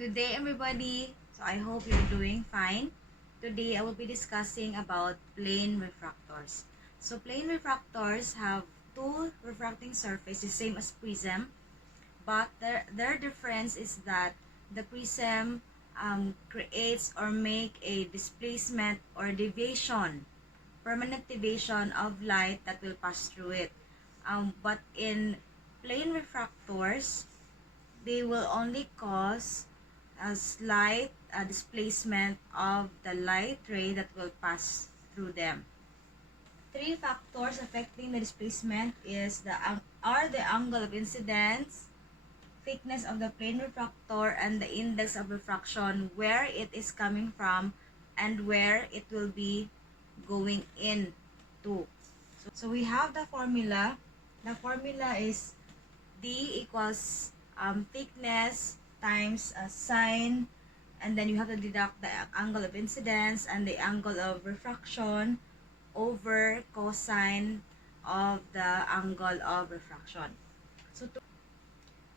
Good day, everybody. So I hope you're doing fine. Today I will be discussing about plane refractors. So plane refractors have two refracting surfaces, same as prism, but their difference is that the prism creates or make a displacement or deviation, permanent deviation of light that will pass through it. But in plane refractors, they will only cause a slight displacement of the light ray that will pass through them. Three factors affecting the displacement are the angle of incidence, thickness of the plane refractor, and the index of refraction, where it is coming from and where it will be going into. So we have the formula. The formula is D equals thickness times sine, and then you have to deduct the angle of incidence and the angle of refraction over cosine of the angle of refraction. So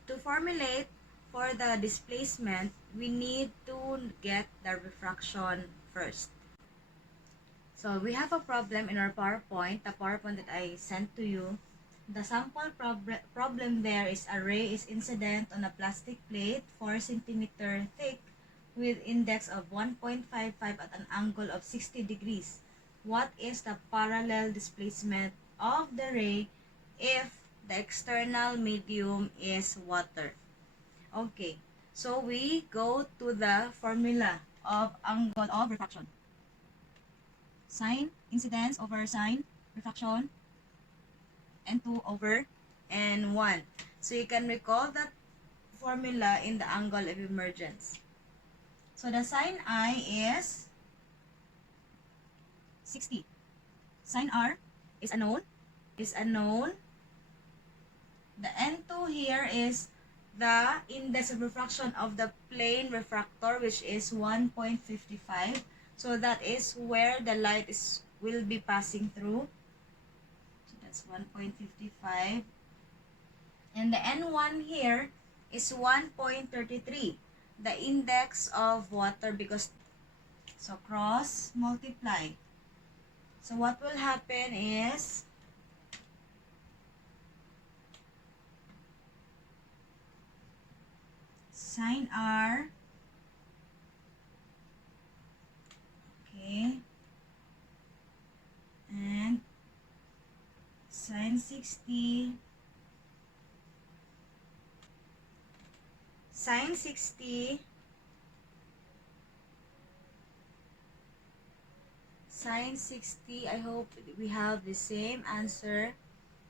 to formulate for the displacement, we need to get the refraction first. So we have a problem in our PowerPoint, the PowerPoint that I sent to you. The sample problem there is a ray is incident on a plastic plate 4 cm thick with index of 1.55 at an angle of 60 degrees. What is the parallel displacement of the ray if the external medium is water? Okay, so we go to the formula of angle of refraction. Sine incidence over sine refraction, N2 over N1. So you can recall that formula in the angle of emergence. So the sine I is 60. Sine R is unknown. The N2 here is the index of refraction of the plane refractor, which is 1.55. So that is where the light will be passing through. So that's 1.55. And the N1 here is 1.33. The index of water, because so cross multiply. So what will happen is sine R, okay, and sine 60, sine 60, sine 60, I hope we have the same answer.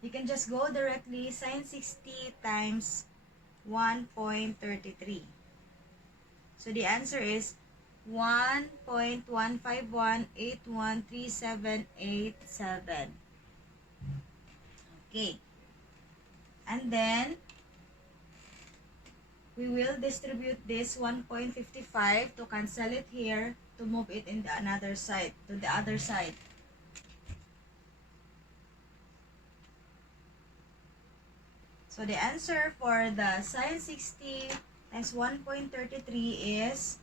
You can just go directly, sine 60 times 1.33. So the answer is 1.151813787. Okay. And then we will distribute this 1.55 to cancel it here, to move it in the other side. So the answer for the sine 60 times 1.33 is,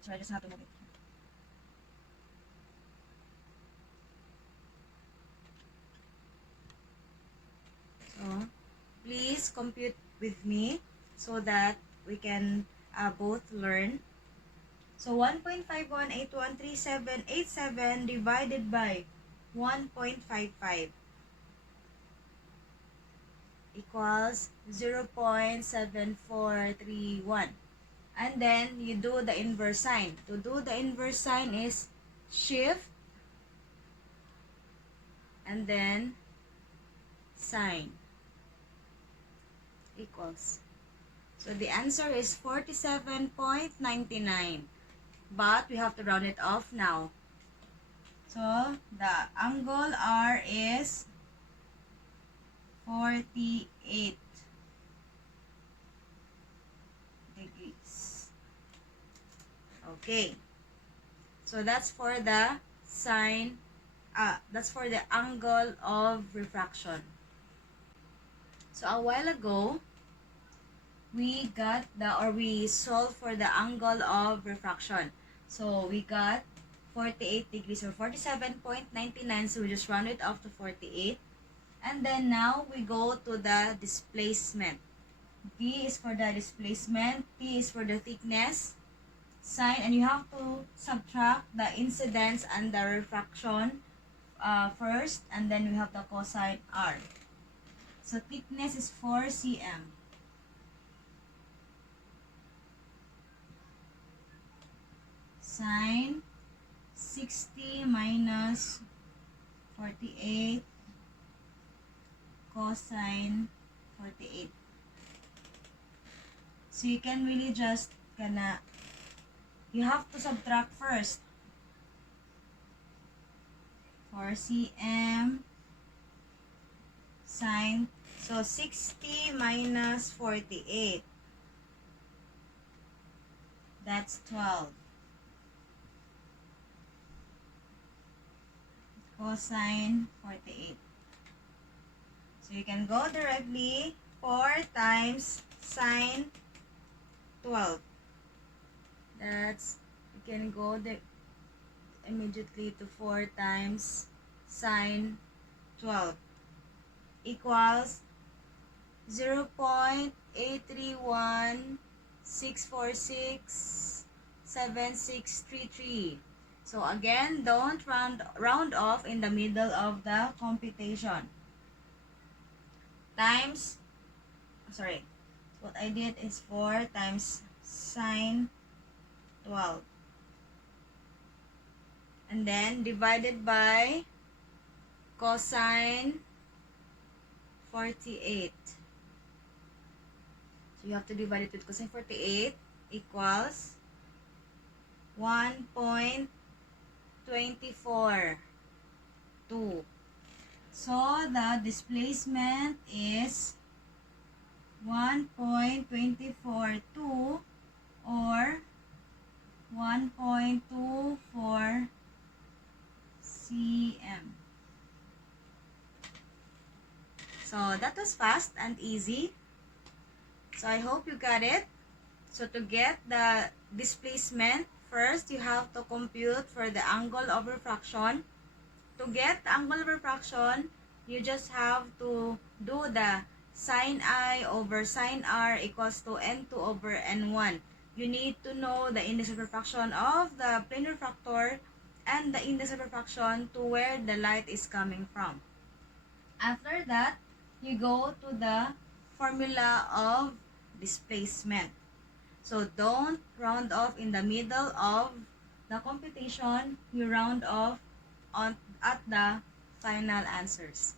so I just have to move it. So please compute with me so that we can both learn. So 1.51813787 divided by 1.55 equals 0.7431. And then you do the inverse sign. To do the inverse sign is shift and then sign equals. So the answer is 47.99. But we have to round it off now. So the angle R is 48 degrees. Okay. So that's for the sine, that's for the angle of refraction. So a while ago, we got we solve for the angle of refraction. So we got 48 degrees or 47.99. So we just round it off to 48. And then now we go to the displacement. V is for the displacement, T is for the thickness, sine, and you have to subtract the incidence and the refraction first, and then we have the cosine R. So thickness is 4 cm. Sine 60 minus 48 cosine 48. So you can really just you have to subtract first. 4 cm sine. So 60 minus 48. That's 12. Cosine 48. So you can go directly 4 times sine 12. That's, you can go immediately to 4 times sine 12 equals 0.8316467633. So again, don't round off in the middle of the computation. Times, sorry, what I did is 4 times sine 12. And then divided by cosine 48. So you have to divide it with cosine 48 equals 1.242. So the displacement is 1.242 or 1.24 cm. So that was fast and easy. So I hope you got it. So to get the displacement, first you have to compute for the angle of refraction. To get the angle of refraction, you just have to do the sine I over sine R equals to N2 over N1. You need to know the index of refraction of the plane refractor and the index of refraction to where the light is coming from. After that, you go to the formula of displacement. So don't round off in the middle of the computation. You round off at the final answers.